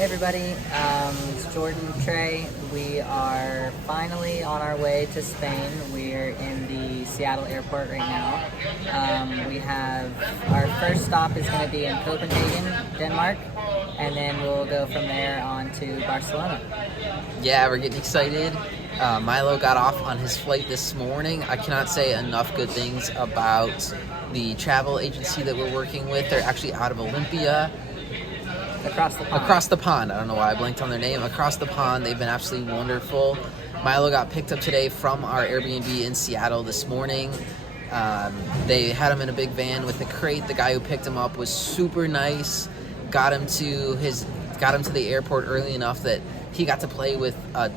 Hey everybody, it's Jordan Trey. We are finally on our way to Spain. We're in the Seattle airport right now. We have our first stop is going to be in Copenhagen, Denmark, and then we'll go from there on to Barcelona. Yeah, we're getting excited. Milo got off on his flight this morning. I cannot say enough good things about the travel agency that we're working with. They're actually out of Olympia. Across the pond. I don't know why I blanked on their name. Across the pond. They've been absolutely wonderful. Milo got picked up today from our Airbnb in Seattle this morning. They had him in a big van with a crate. The guy who picked him up was super nice. Got him to the airport early enough that he got to play with a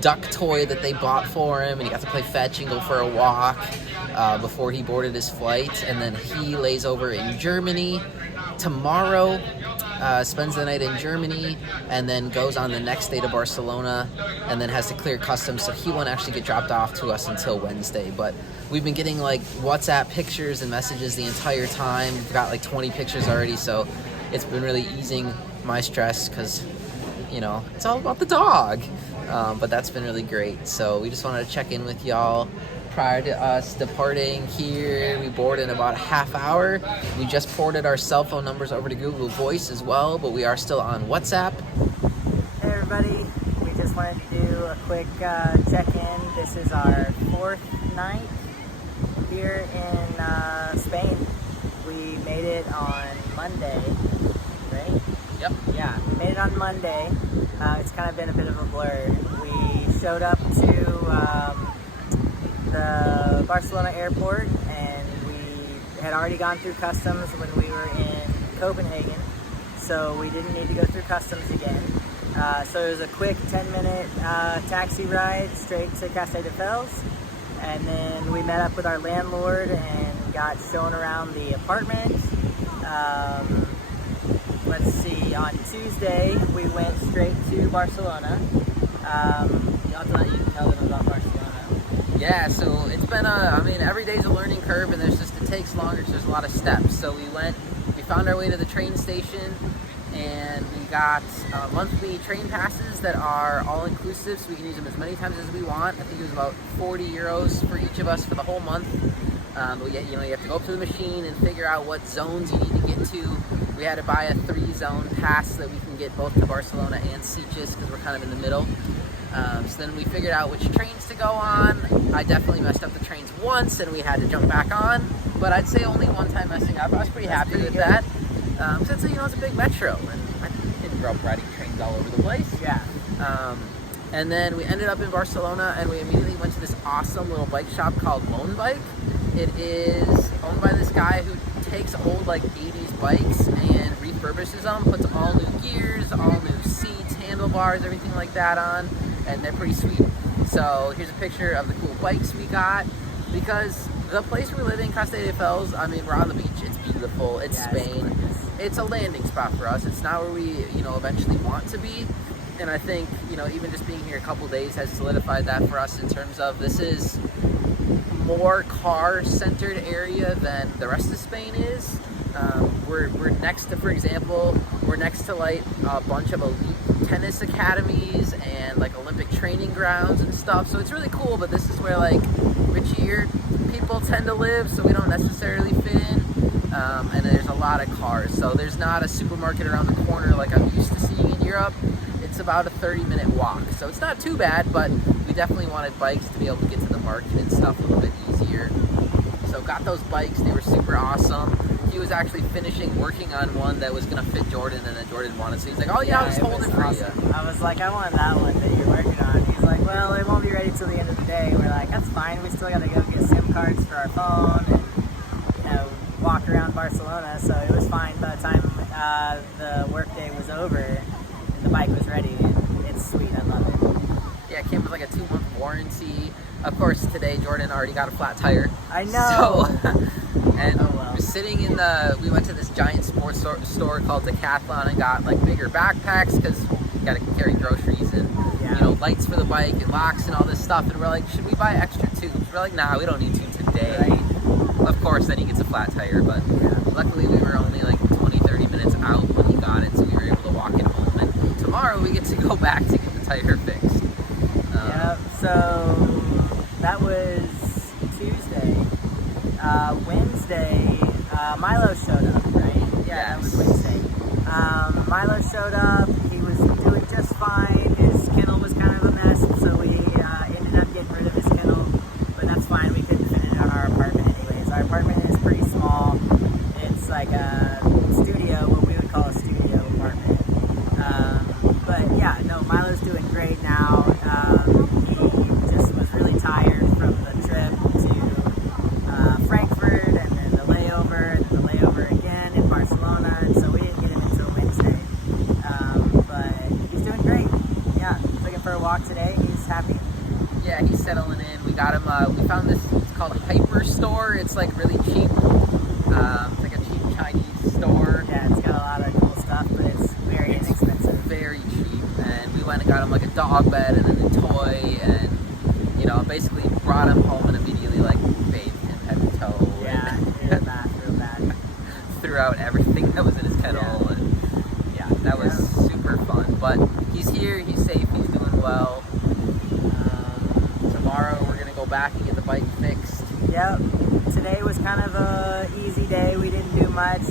duck toy that they bought for him, and he got to play fetch and go for a walk before he boarded his flight. And then he lays over in Germany tomorrow. Spends the night in Germany and then goes on the next day to Barcelona and then has to clear customs, so he won't actually get dropped off to us until Wednesday. But we've been getting like WhatsApp pictures and messages the entire time. We've got like 20 pictures already, so it's been really easing my stress because, you know, it's all about the dog. But that's been really great. So we just wanted to check in with y'all. Prior to us departing here, we board in about a half hour. We just ported our cell phone numbers over to Google Voice as well, but we are still on WhatsApp. Hey everybody, we just wanted to do a quick check-in. This is our fourth night here in Spain. We made it on Monday, right? Yep. Yeah, we made it on Monday. It's kind of been a bit of a blur. We showed up to the Barcelona airport, and we had already gone through customs when we were in Copenhagen, so we didn't need to go through customs again. So it was a quick 10-minute taxi ride straight to Castelldefels, and then we met up with our landlord and got shown around the apartment. Let's see, on Tuesday we went straight to Barcelona. You'll have to let you tell them about Barcelona. Yeah, so it's been every day's a learning curve, and it takes longer because there's a lot of steps. So we found our way to the train station, and we got monthly train passes that are all inclusive, so we can use them as many times as we want. I think it was about 40 euros for each of us for the whole month. But you have to go up to the machine and figure out what zones you need to get to. We had to buy a 3-zone pass so that we can get both to Barcelona and Sitges because we're kind of in the middle. So then we figured out which trains to go on. I definitely messed up the trains once and we had to jump back on, but I'd say only one time messing up. I was pretty happy with that. Since it's a big metro, and I didn't grow up riding trains all over the place. Yeah. And then we ended up in Barcelona, and we immediately went to this awesome little bike shop called Lone Bike. It is owned by this guy who takes old 80s bikes and refurbishes them, puts all new gears, all new seats, handlebars, everything like that on, and they're pretty sweet. So here's a picture of the cool bikes we got, because the place we're living, Castelldefels, we're on the beach, it's beautiful, it's Spain, it's a landing spot for us. It's not where we eventually want to be, and I think even just being here a couple days has solidified that for us in terms of this is more car-centered area than the rest of Spain is. We're next to, for example, a bunch of elite tennis academies and Olympic training grounds and stuff. So it's really cool, but this is where richier people tend to live, so we don't necessarily fit in. And there's a lot of cars, so there's not a supermarket around the corner like I'm used to seeing in Europe. It's about a 30-minute walk, so it's not too bad, but we definitely wanted bikes to be able to get to the market and stuff a little bit easier. So got those bikes, they were super awesome. He was actually working on one that was gonna fit Jordan, and then Jordan wanted, so he's like, oh yeah, I'll just hold it for you. I was like, I want that one that you're working on. He's like, well, it won't be ready till the end of the day. We're like, that's fine, we still gotta go get SIM cards for our phone and walk around Barcelona, so it was fine by the time the workday was over and the bike was ready. It's sweet, I love it. Yeah, it came with a 2-month warranty. Of course, today Jordan already got a flat tire. I know. So, sitting in we went to this giant sports store called Decathlon and got bigger backpacks because you got to carry groceries and lights for the bike and locks and all this stuff. And we're like, should we buy extra tubes? We're like, nah, we don't need to today. Right. Of course, then he gets a flat tire, but luckily we were only 20-30 minutes out when he got it, so we were able to walk it home. And go back to get the tire fixed. Yep. So that was Tuesday. Wednesday, Milo showed up, right? Yeah, that was Wednesday. Milo showed up. He was doing just fine. His kennel was kind of a mess, so we ended up getting rid of his kennel. But that's fine. We couldn't fit it in our apartment anyways. Our apartment is pretty small. It's like a studio, what we would call a studio apartment. But yeah, no, Milo's doing great now. He just was really tired from the trip to Frankfurt, and then the layover, and then the layover again in Barcelona, and so we didn't get him until Wednesday. But he's doing great. Yeah, took him for a walk today. He's happy. Yeah, he's settling in. We got him, we found this, it's called a Piper store. It's like really cheap. It's like a cheap Chinese store. Yeah, it's got a lot of cool stuff, but it's very inexpensive. Very cheap. And we went and got him like a dog bed and then a toy, and basically brought him home and immediately like bathed him head to toe. Yeah, real bad. Threw out everything that was in his kennel, Yeah. and yeah, that was super fun. But he's here, he's safe, he's doing well. Tomorrow we're gonna go back and get the bike fixed. Yep. Today was kind of a easy day. We didn't do much.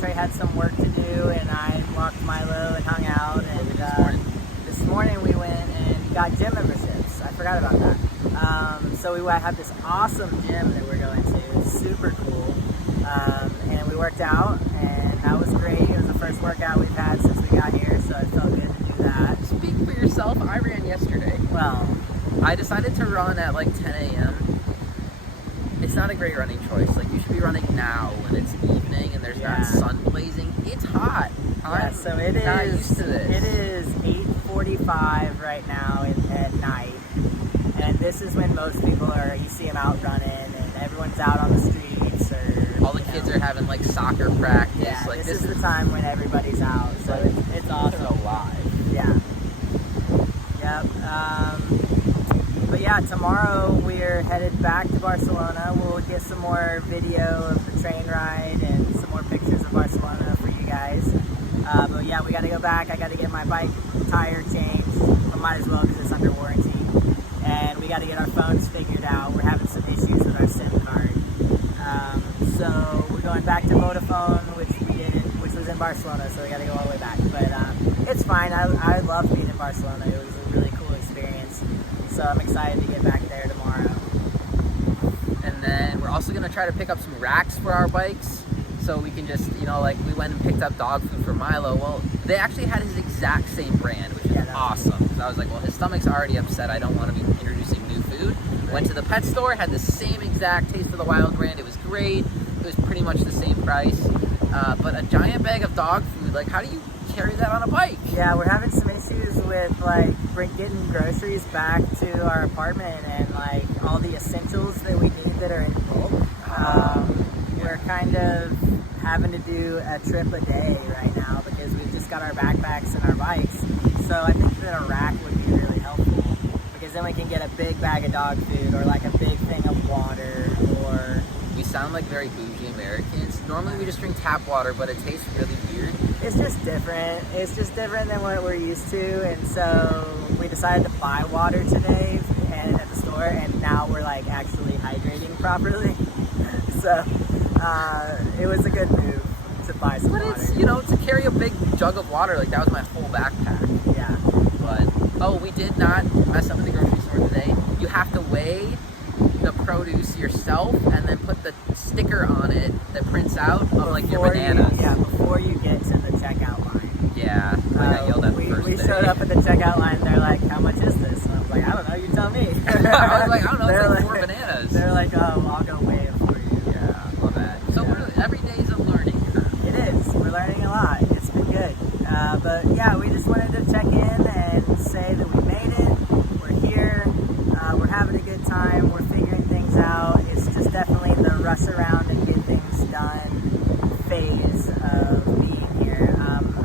Trey had some work to do, and I walked Milo and hung out. And this morning we went and got gym memberships. I forgot about that. So we have this awesome gym that we're going to. It's super cool. And we worked out, and that was great. It was the first workout we've had since we got here, so it felt good to do that. Speak for yourself. I ran yesterday. Well, I decided to run at like 10 a.m. It's not a great running choice. Like, you should be running now when it's evening and there's not sun blazing. It's hot. Yeah, so it is. Not used to this. It is 8:45 right now at night, and this is when most people are. You see them out running, and everyone's out on the streets, or all the kids are having like soccer practice. Yeah, like this is the time when everybody's out, so it's awesome. Alive. Yeah. Yep. But yeah, tomorrow we're headed back to Barcelona. We'll get some more video of the train ride and some more pictures of Barcelona for you guys. But yeah, we got to go back. I got to get my bike tire changed. I might as well because it's under warranty. And we got to get our phones figured out. We're having some issues with our SIM card. So we're going back to Vodafone, which was in Barcelona. So we got to go all the way back. But it's fine. I love being in Barcelona. It was a really cool experience. So I'm excited to get back there tomorrow. And then we're also going to try to pick up some racks for our bikes, so we can just, like we went and picked up dog food for Milo. Well, they actually had his exact same brand, which is awesome. So I was like, well, his stomach's already upset. I don't want to be introducing new food. Right. Went to the pet store, had the same exact Taste of the Wild brand. It was great. It was pretty much the same price. But a giant bag of dog food, like, how do you carry that on a bike? Yeah, we're having some issues with like getting groceries back to our apartment, and like all the essentials that we need that are in bulk. We're kind of having to do a trip a day right now because we've just got our backpacks and our bikes. So I think that a rack would be really helpful, because then we can get a big bag of dog food or like a big thing of water. Or we sound like very bougie Americans. Normally we just drink tap water, but it tastes really weird. It's just different. It's just different than what we're used to, and so we decided to buy water today and at the store, and now we're like actually hydrating properly. So it was a good move to buy some water. But it's, to carry a big jug of water, like that was my whole backpack. Yeah. But we did not mess up at the grocery store today. You have to weigh the produce yourself and then put the sticker on it that prints out of like your bananas. Before you get to the checkout line. Yeah, I got yelled at the first We day. showed up at the checkout line, and they're like, how much is this? And I was like, I don't know, you tell me. I was like, I don't know, it's like 4 like, bananas. They're like, I'll go weigh it for you. Yeah, love that. So every day is a learning curve. It is. We're learning a lot. It's been good. But yeah, we just wanted to check in and say that we made it. We're here. We're having a good time. We're figuring things out. It's just definitely the rush around and get things done phase of being here.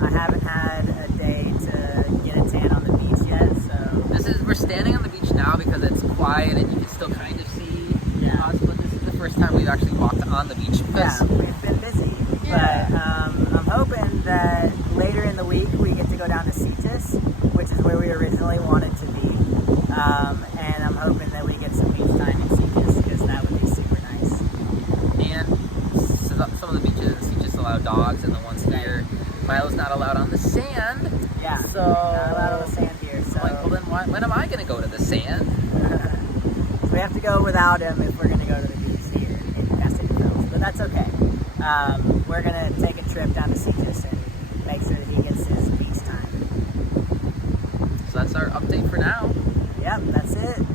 I haven't had a day to get a tan on the beach yet, so we're standing on the beach now because it's quiet and you can still kind of see us, but this is the first time we've actually walked on the beach. Yeah, we've been busy. Yeah. But I'm hoping that later in the week we get to go down to Cetus, which is where we originally wanted to be. And I'm hoping that we get some beach time in Sitges, because that would be super nice. And some of the beaches, you just allow dogs, and the ones here, Milo's not allowed on the sand. Yeah, so not allowed on the sand here. So I'm like, well then when am I going to go to the sand? so we have to go without him if we're going to go to the beach here in Castelldefels, but that's okay. We're going to take a trip down to Sitges and make sure that he gets his beach time. So that's our update for now. Yep, that's it.